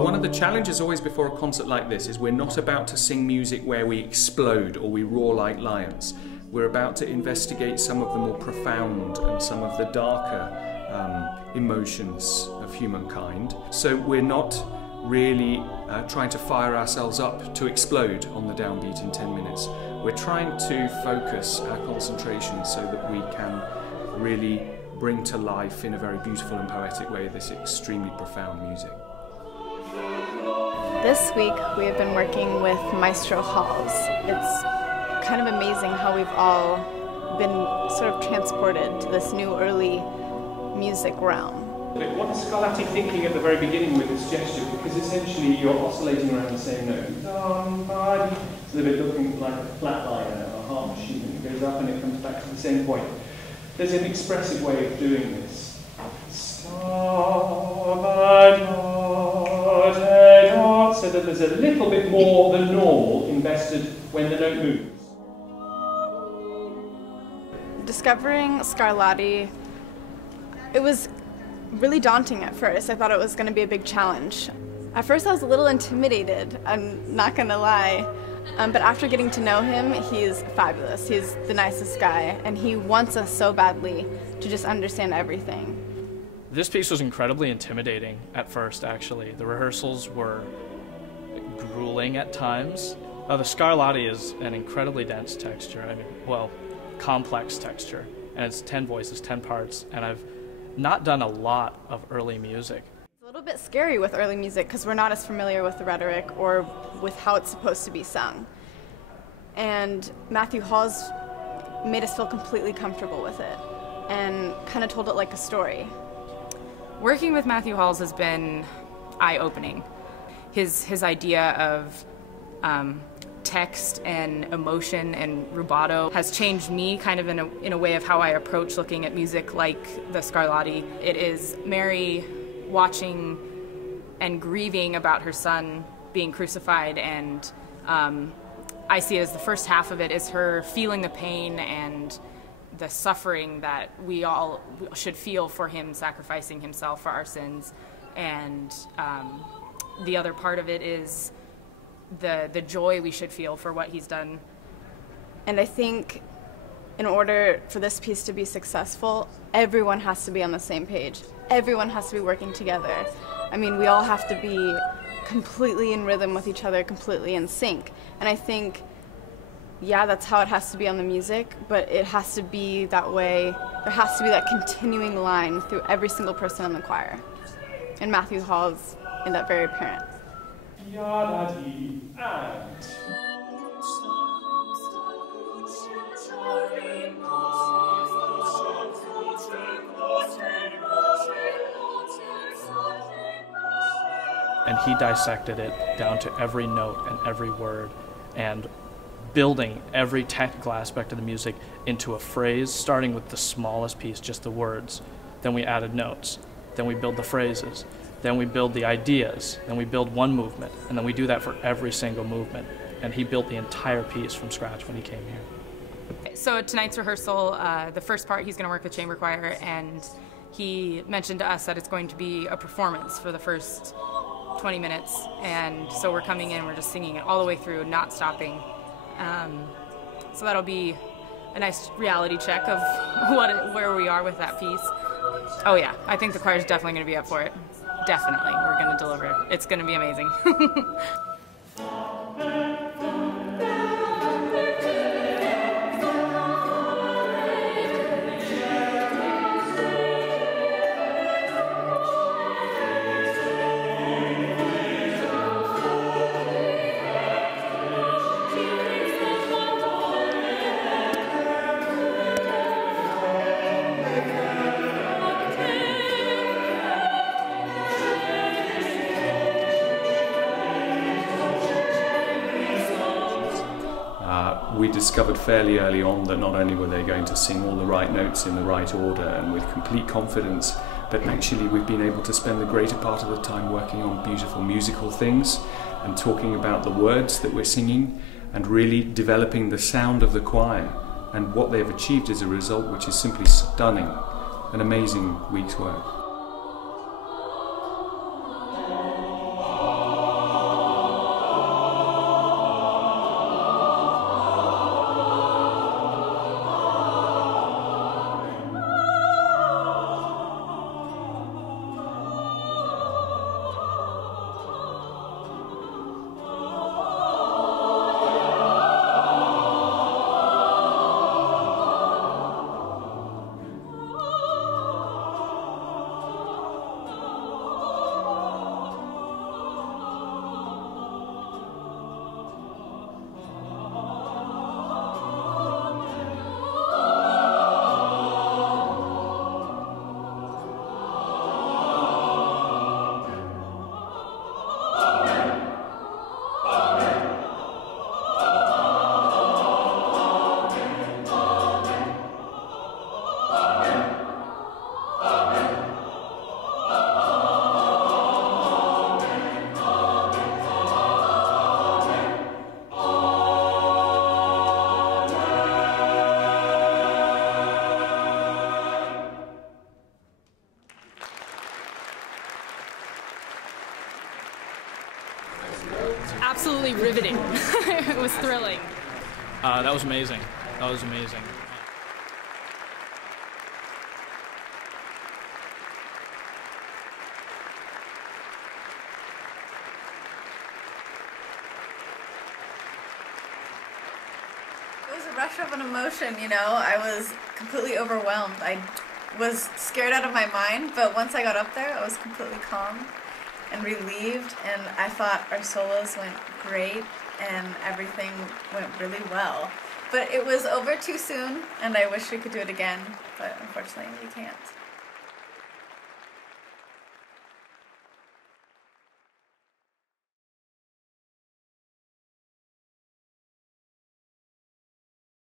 Well, one of the challenges always before a concert like this is we're not about to sing music where we explode or we roar like lions. We're about to investigate some of the more profound and some of the darker emotions of humankind. So we're not really trying to fire ourselves up to explode on the downbeat in 10 minutes. We're trying to focus our concentration so that we can really bring to life in a very beautiful and poetic way this extremely profound music. This week we have been working with Maestro Halls. It's kind of amazing how we've all been sort of transported to this new early music realm. What is Scarlatti thinking at the very beginning with this gesture? Because essentially you're oscillating around the same note. It's a little bit looking like a flat line, a harp machine, and it goes up and it comes back to the same point. There's an expressive way of doing this. So that there's a little bit more than normal invested when the note moves. Discovering Scarlatti, it was really daunting at first. I thought it was going to be a big challenge. At first I was a little intimidated, I'm not going to lie. But after getting to know him, he's fabulous. He's the nicest guy, and he wants us so badly to just understand everything. This piece was incredibly intimidating at first, actually. The rehearsals were grueling at times. The Scarlatti is an incredibly dense texture, complex texture, and it's 10 voices, 10 parts, and I've not done a lot of early music. It's a little bit scary with early music because we're not as familiar with the rhetoric or with how it's supposed to be sung. And Matthew Halls made us feel completely comfortable with it and kind of told it like a story. Working with Matthew Halls has been eye-opening. His idea of text and emotion and rubato has changed me kind of in a way of how I approach looking at music like the Scarlatti. It is Mary watching and grieving about her son being crucified, and I see it as the first half of it is her feeling the pain and the suffering that we all should feel for him sacrificing himself for our sins, and the other part of it is the joy we should feel for what he's done. And I think in order for this piece to be successful, everyone has to be on the same page. Everyone has to be working together. I mean, we all have to be completely in rhythm with each other, completely in sync. And I think, yeah, that's how it has to be on the music, but it has to be that way. There has to be that continuing line through every single person in the choir. And Matthew Halls made that very apparent. And he dissected it down to every note and every word, and building every technical aspect of the music into a phrase, starting with the smallest piece, just the words. Then we added notes. Then we build the phrases. Then we build the ideas. Then we build one movement. And then we do that for every single movement. And he built the entire piece from scratch when he came here. So tonight's rehearsal, the first part he's going to work with chamber choir, and he mentioned to us that it's going to be a performance for the first 20 minutes. And so we're coming in, we're just singing it all the way through, not stopping. So that'll be a nice reality check of where we are with that piece. Oh yeah, I think the choir's definitely going to be up for it. Definitely, we're going to deliver. It's going to be amazing. We discovered fairly early on that not only were they going to sing all the right notes in the right order and with complete confidence, but actually we've been able to spend the greater part of the time working on beautiful musical things and talking about the words that we're singing and really developing the sound of the choir. And what they've achieved is a result which is simply stunning. An amazing week's work. absolutely riveting. It was thrilling. That was amazing. That was amazing. It was a rush of an emotion, you know. I was completely overwhelmed. I was scared out of my mind, but once I got up there, I was completely calm and relieved, and I thought our solos went great and everything went really well. But it was over too soon, and I wish we could do it again, but unfortunately we can't.